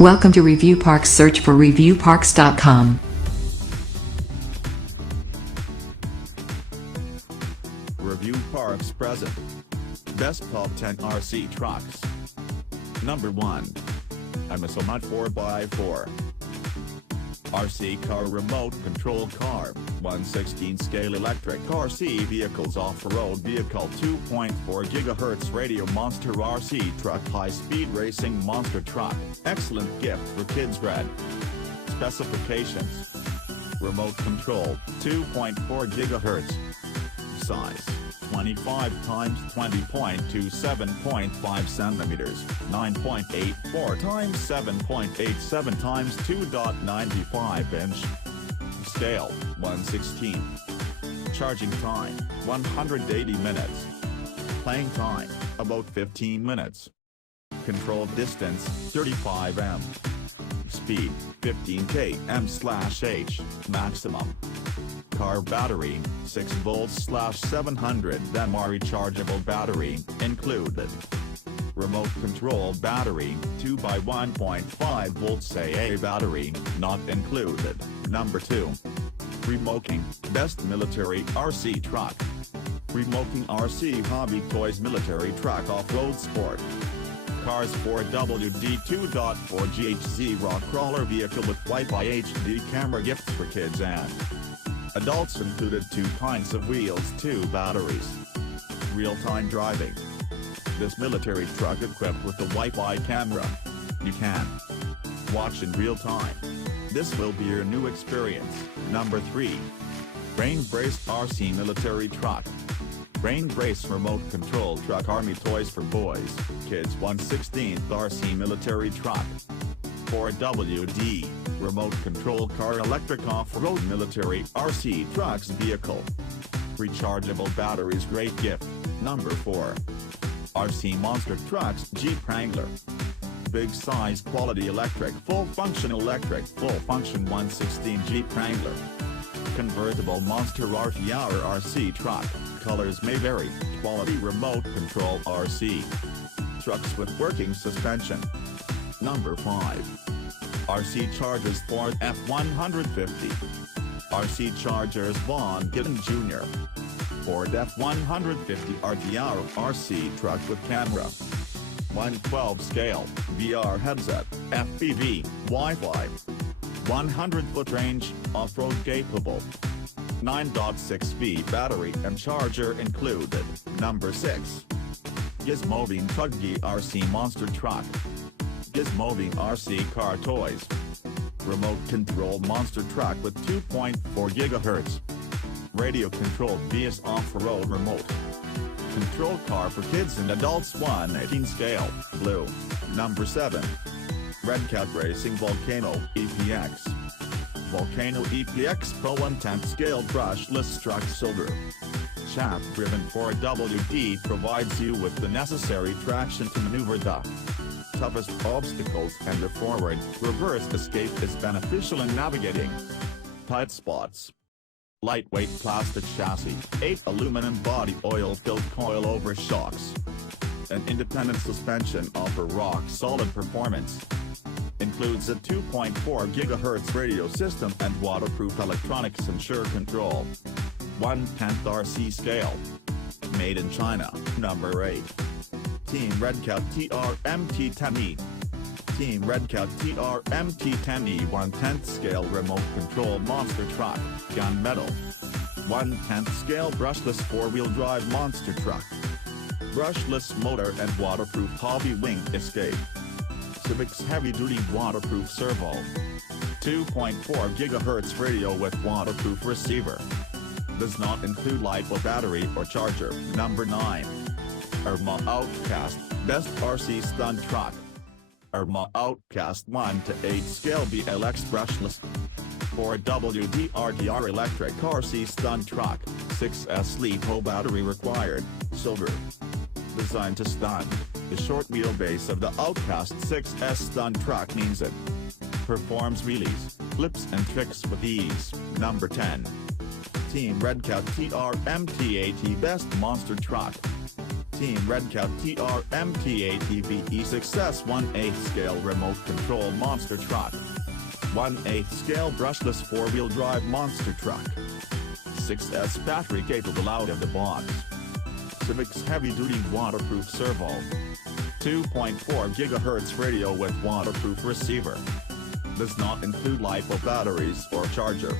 Welcome to Review Parks. Search for reviewparks.com. Review Parks present. Best Top 10 RC Trucks. Number 1. Herma 4x4 RC car remote control car, 1/16 scale electric RC vehicles off-road vehicle 2.4 GHz radio monster RC truck high-speed racing monster truck, excellent gift for kids. Red. Specifications: remote control, 2.4 GHz. Size: 25 x 20.27.5 cm, 9.84 x 7.87 x 2.95 inch. Scale: 1/16. Charging time: 180 minutes. Playing time: about 15 minutes. Control distance: 35 m. Speed: 15 km/h, maximum. Car battery: 6 volts/700 mAh rechargeable battery, included. Remote control battery, 2x1.5 volts AA battery, not included. Number 2. Remoking, best military RC truck. Remoking RC hobby toys military truck off-road sport. Cars 4WD 2.4 GHz rock crawler vehicle with Wi-Fi HD camera, gifts for kids and adults, included 2 kinds of wheels, 2 batteries. Real-time driving. This military truck equipped with a Wi-Fi camera. You can watch in real time. This will be your new experience. Number 3. Rain Brace RC military truck. Rain Brace remote control truck army toys for boys, kids, 1/16 RC military truck. 4WD, remote control car electric off-road military RC trucks vehicle. Rechargeable batteries, great gift. Number 4. RC monster trucks Jeep Wrangler. Big size quality electric full function 1/16 Jeep Wrangler. Convertible monster Red Caviar RC truck, colors may vary, quality remote control RC. Trucks with working suspension. Number 5. RC Chargers Ford F-150. RC Chargers Von Gittin Jr. Ford F-150 RTR RC truck with camera. 1/12 scale, VR headset, FPV, Wi-Fi. 100-foot range, off-road capable. 9.6V battery and charger included. Number 6. Gizmoving Tuggy RC monster truck. Gizmoving RC car toys. Remote control monster truck with 2.4 GHz. Radio controlled via off-road remote. Control car for kids and adults, 1/18 scale, blue. Number 7. Red Caviar Racing Volcano EPX. Volcano EPX Pro 1/10 scale brushless truck, silver. Shaft-driven 4WD provides you with the necessary traction to maneuver the toughest obstacles, and the forward, reverse escape is beneficial in navigating tight spots. Lightweight plastic chassis, 8 aluminum body, oil-filled coil-over shocks. An independent suspension offer rock-solid performance. Includes a 2.4 GHz radio system and waterproof electronics ensure control. 1/10 RC scale. Made in China. Number 8. Team Red Caviar TR-MT10E. Team Red Caviar TR-MT10E 1/10 scale remote control monster truck, gunmetal. 1/10 scale brushless 4-wheel drive monster truck. Brushless motor and waterproof hobby wing escape. Civic's heavy-duty waterproof servo. 2.4 GHz radio with waterproof receiver. Does not include LiPo battery or charger. Number 9. Herma Outcast, best RC stunt truck. Herma Outcast 1/8 scale BLX brushless. 4WD RTR electric RC stunt truck, 6S LiPo battery required, silver. Designed to stunt, the short wheelbase of the Outcast 6S stunt truck means it performs wheelies, flips and tricks with ease. Number 10. Team Red Caviar TR-MT80 best monster truck. Team Red Caviar MTATV E6S 1/8 scale remote control monster truck. 1/8 scale brushless 4-wheel drive monster truck. 6S battery capable out of the box. Civic's heavy-duty waterproof servo. 2.4 GHz radio with waterproof receiver. Does not include LiPo batteries or charger.